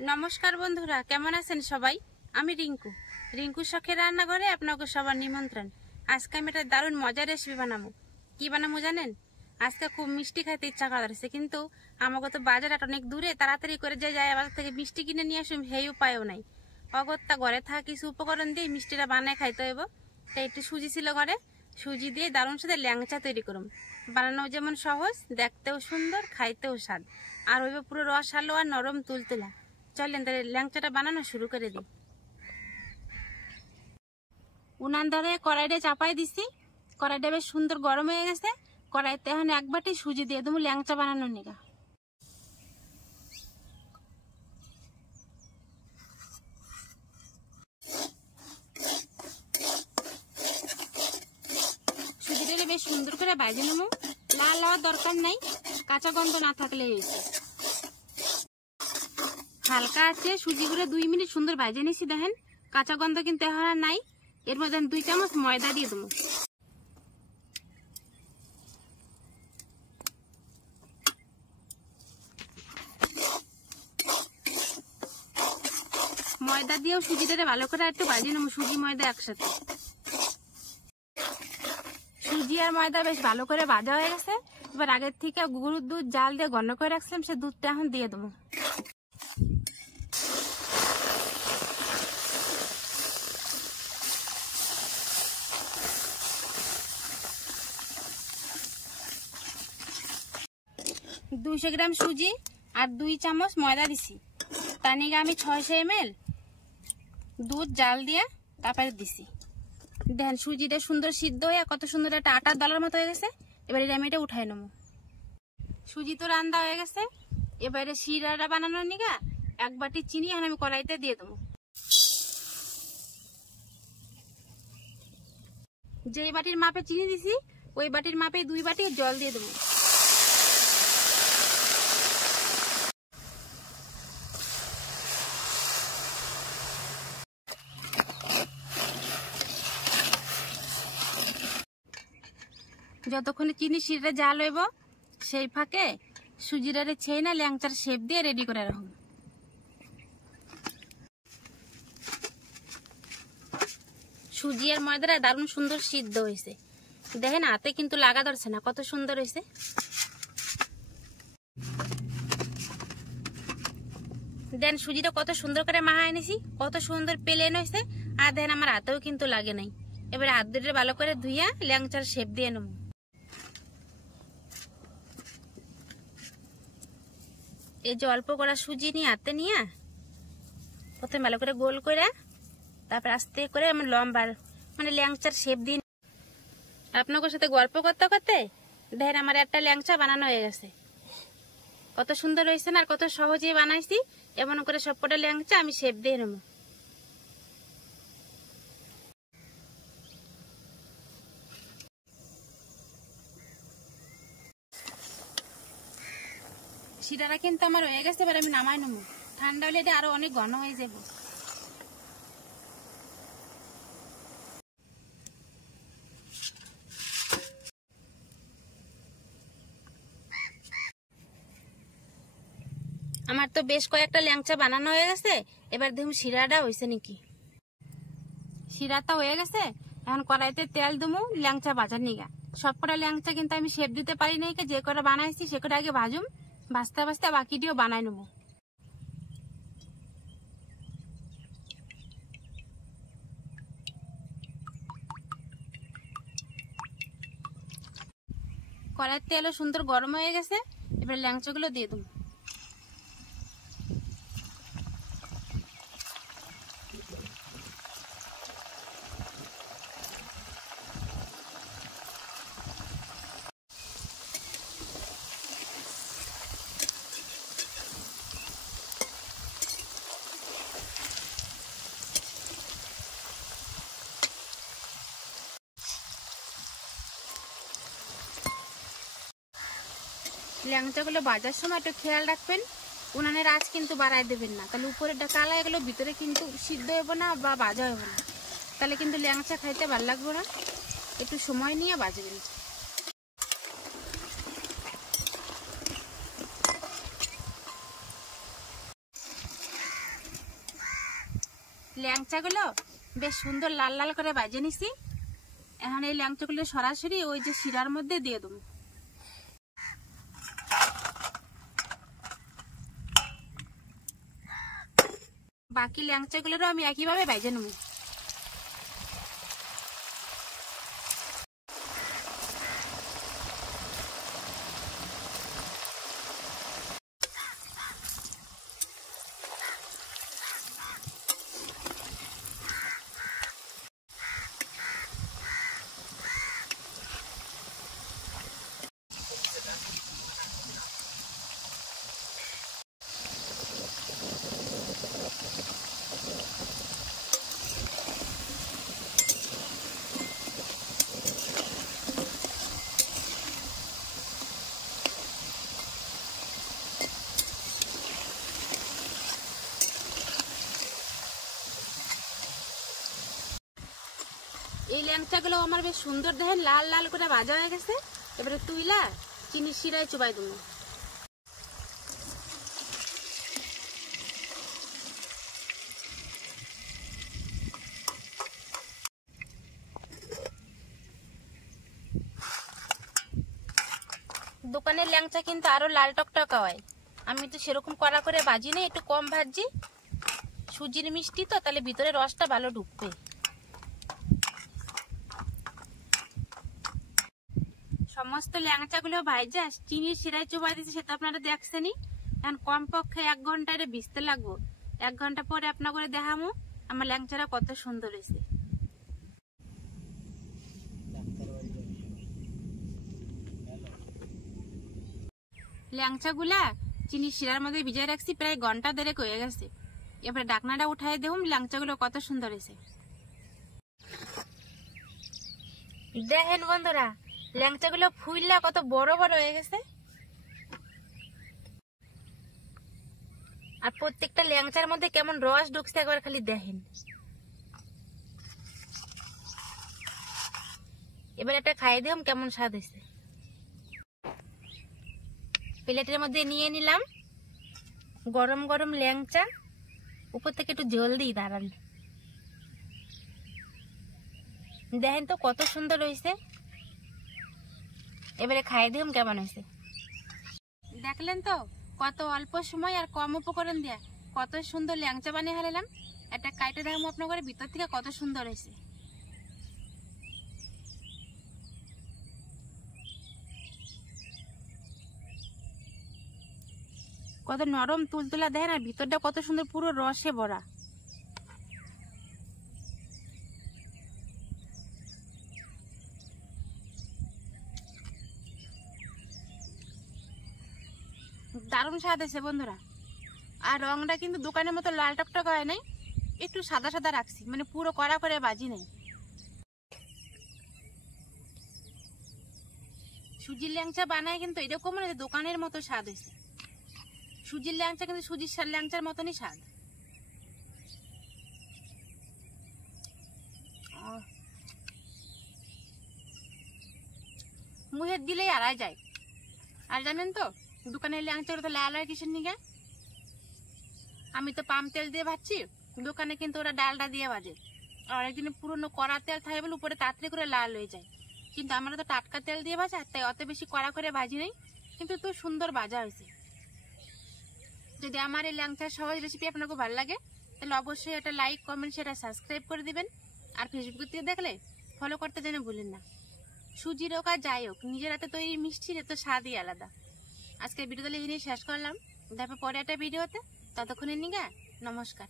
नमस्कार बंधुरा केमन आছেন সবাই। আমি রিঙ্কু শখের রান্নাঘরে আপনাকে সবার নিমন্ত্রণ। আজকে আমি একটা দারুণ মজার রেসিপি বানাবো। কি বানাবো জানেন? আজকে খুব মিষ্টি খেতে ইচ্ছা করছে, কিন্তু আমাকে তো বাজারটা অনেক দূরে, তাড়াতাড়ি করে যে যায় বাজার থেকে মিষ্টি কিনে নিয়ে আসুম সেই উপায়ও নাই। অগত্যা ঘরে থাকা কিছু উপকরণ দিয়ে মিষ্টিটা বানায় খাইতে হইব। তাই একটু সুজি ছিল ঘরে, সুজি দিয়ে দারুণ সাথে ল্যাংচা তৈরি করুম। বানানো যেমন সহজ, দেখতেও সুন্দর, খাইতেও স্বাদ, আর হইব পুরো রসালো আর নরম তুলতুলা। চলেন তাহলে ল্যাংচাটা বানানো শুরু করে দিই। উনান ধরে কড়াইটা চাপাই দিছি, কড়াইটা বেশ সুন্দর গরম হয়ে গেছে। কড়াইতে এখন এক বাটি সুজি দিয়ে দেবো ল্যাংচা বানানোর নিগা। সুজিটা বেশ সুন্দর করে ভাজে নেব, লাল হওয়ার দরকার নাই, কাঁচা গন্ধ না থাকলেই হয়েছে। হালকা আছে সুজিগুলো 2 মিনিট সুন্দর ভাজে নিছি, দেখেন কাঁচা গন্ধ কিন্তু এখন আর নাই। এর মধ্যে 2 চামচ ময়দা দিয়ে দেবো। ময়দা দিয়েও সুজিটারে ভালো করে একটু ভাজে নেবো, সুজি ময়দা একসাথে। সুজি আর ময়দা বেশ ভালো করে ভাজা হয়ে গেছে। এবার আগের থেকে গরুর দুধ জাল দিয়ে ঘন করে রাখছিলাম, সে দুধটা এখন দিয়ে দেবো। দুশো গ্রাম সুজি আর 2 চামচ ময়দা দিছি। তার নিয়ে আমি 600 ml দুধ জাল দিয়ে তারপরে দিছি। দেখেন সুজিটা সুন্দর সিদ্ধ হয়ে কত সুন্দর একটা আটার দলার মতো হয়ে গেছে। এবারে আমি এটা উঠাই নেবো। সুজি তো রান্না হয়ে গেছে। এবারে শিরাটা বানানোর নিগা 1 বাটি চিনি এখন আমি কড়াইতে দিয়ে দেবো। যেই বাটির মাপে চিনি দিছি ওই বাটির মাপে 2 বাটি জল দিয়ে দেবো। যতক্ষণে চিনি শিরাটা জাল হইব সেই ফাঁকে সুজিটারে ছেই না ল্যাংচার শেপ দিয়ে রেডি করে রাখুন। সুজি আর ময়দাটা দারুণ সুন্দর সিদ্ধ হয়েছে, দেখেন হাতে কিন্তু লাগা ধরছে না, কত সুন্দর হয়েছে। দেন সুজিটা কত সুন্দর করে মাখায় নিছি, কত সুন্দর প্লেন হয়েছে। আর দেখেন আমার হাতেও কিন্তু লাগে নাই। এবারে হাত দুটো ভালো করে ধুইয়া ল্যাংচার শেপ দিয়ে নেব। এই যে অল্প করা সুজি নিয়ে হাতে নিয়ে প্রথমে ভালো করে গোল করে তারপর আস্তে করে আমার লম্বা মানে ল্যাংচার শেপ দিন। আপনাদের সাথে গল্প করতে করতে দেখেন আমার একটা ল্যাংচা বানানো হয়ে গেছে। কত সুন্দর হয়েছে না, আর কত সহজেই বানাইছি। এমন করে সবকটা ল্যাংচা আমি শেপ দিয়ে নেব। শিরাটা কিন্তু আমার হয়ে গেছে, এবার আমি নামাই নেবো। ঠান্ডা হলে এটা আরো অনেক ঘন হয়ে যাবে। আমার তো বেশ কয়েকটা ল্যাংচা বানানো হয়ে গেছে। এবার দেখুন শিরাটা হয়েছে নাকি। শিরাটা হয়ে গেছে, এখন কড়াইতে তেল দেবো ল্যাংচা ভাজার নিগা। সবকটা ল্যাংচা কিন্তু আমি শেপ দিতে পারি নাই, যে কটা বানাইছি সে কটা আগে ভাজুম, ভাজতে ভাজতে বাকিটিও বানাই নেবো। কড়াইয়ের তেলও সুন্দর গরম হয়ে গেছে, এবার ল্যাংচাগুলো দিয়ে দেবো। ল্যাংচাগুলো ভাজার সময় একটু খেয়াল রাখবেন, উনানের আঁচ কিন্তু বাড়ায় দেবেন না, তাহলে উপরেটা কালা এগুলো ভিতরে কিন্তু সিদ্ধ হইব না বা ভাজা হইব না, তাহলে কিন্তু ল্যাংচা খাইতে ভালো লাগবে না। একটু সময় নিয়ে ভাজবেন। ল্যাংচাগুলো বেশ সুন্দর লাল লাল করে ভাজে নিছি। এখন এই ল্যাংচাগুলো সরাসরি ওই যে শিরার মধ্যে দিয়ে দেবো। বাকি ল্যাংচাগুলোরও আমি একইভাবে ভাজে নেব। এই ল্যাংচাগুলো আমার বেশ সুন্দর দেখেন লাল লাল করে ভাজা হয়ে গেছে। এবারে তুইলা চিনির শিরায় চুবাই দেবো। দোকানের ল্যাংচা কিন্তু আরো লাল টকটকা হয়, আমি তো সেরকম কড়া করে ভাজি না, একটু কম ভাজি। সুজির মিষ্টি তো, তাহলে ভিতরে রসটা ভালো ঢুকবে। সমস্ত ল্যাংচাগুলো ভাইজা চিনির শিরায় চুবাই দিচ্ছে, সেটা আপনারা দেখছেনই। এখন কমপক্ষে 1 ঘন্টা এটা ভিজতে লাগবো। 1 ঘন্টা পরে আপনাকে দেখামো আমার ল্যাংচাটা কত সুন্দর হয়েছে। ল্যাংচাগুলা চিনির শিরার মধ্যে ভিজাই রাখছি, প্রায় ঘন্টা 1.5 হয়ে গেছে। এবারে ঢাকনাটা উঠাই দেখুন ল্যাংচাগুলো কত সুন্দর হয়েছে। দেখেন বন্ধুরা, ল্যাংচাগুলো ফুললা কত বড় বড় হয়ে গেছে। আর প্রত্যেকটা ল্যাংচার মধ্যে কেমন রস ঢুকছে একবার খালি দেখেন। এবার একটা খাই দিলাম কেমন স্বাদ হয়েছে। প্লেটের মধ্যে নিয়ে নিলাম গরম গরম ল্যাংচা, উপর থেকে একটু জল দিই দাঁড়ান। দেখেন তো কত সুন্দর হয়েছে। এবারে খাই দিলাম কেমন হয়েছে। দেখলেন তো কত অল্প সময় আর কম উপকরণ দিয়া কত সুন্দর ল্যাংচা বানিয়ে হারালাম। একটা কাইটে দেখাবো আপনার ভিতর থেকে কত সুন্দর হয়েছে। কত নরম তুলতুলা দেখেন, আর ভিতরটা কত সুন্দর পুরো রসে ভরা। দারুণ স্বাদ আছে বন্ধুরা। আর রংটা কিন্তু দোকানের মতো লাল টকটক হয় নাই, একটু সাদা সাদা রাখছি, মানে পুরো কড়া করে বাজি নেই। সুজির ল্যাংচা বানায় কিন্তু এরকম মানে দোকানের মতো স্বাদ হয়েছে। সুজির ল্যাংচা কিন্তু সুজির ল্যাংচার মতনই স্বাদ। মুখে দিলেই আড়াই যায়। আর জানেন তো দোকানের ল্যাংচাগুলো তো লাল হয় কিসের নিগে? আমি তো পাম তেল দিয়ে ভাজছি, দোকানে কিন্তু ওরা ডালটা দিয়ে ভাজে। আর একদিন পুরনো কড়া তেল থাকে বলে উপরে তাড়াতাড়ি করে লাল হয়ে যায়, কিন্তু আমরা তো টাটকা তেল দিয়ে ভাজা, তাই অত বেশি কড়া করে ভাজি নেই, কিন্তু তো সুন্দর ভাজা হয়েছে। যদি আমার এই ল্যাংচার সহজ রেসিপি আপনাকে ভালো লাগে তাহলে অবশ্যই একটা লাইক কমেন্ট সেটা সাবস্ক্রাইব করে দিবেন। আর ফেসবুক থেকে দেখলে ফলো করতে যেন ভুলেন না। সুজির হোক আর যাই হোক, নিজের হাতে তৈরি মিষ্টির তো স্বাদই আলাদা। আজকের ভিডিও তাহলে এখানেই শেষ করলাম, তারপর পরে একটা ভিডিওতে। ততক্ষণের নিগা নমস্কার।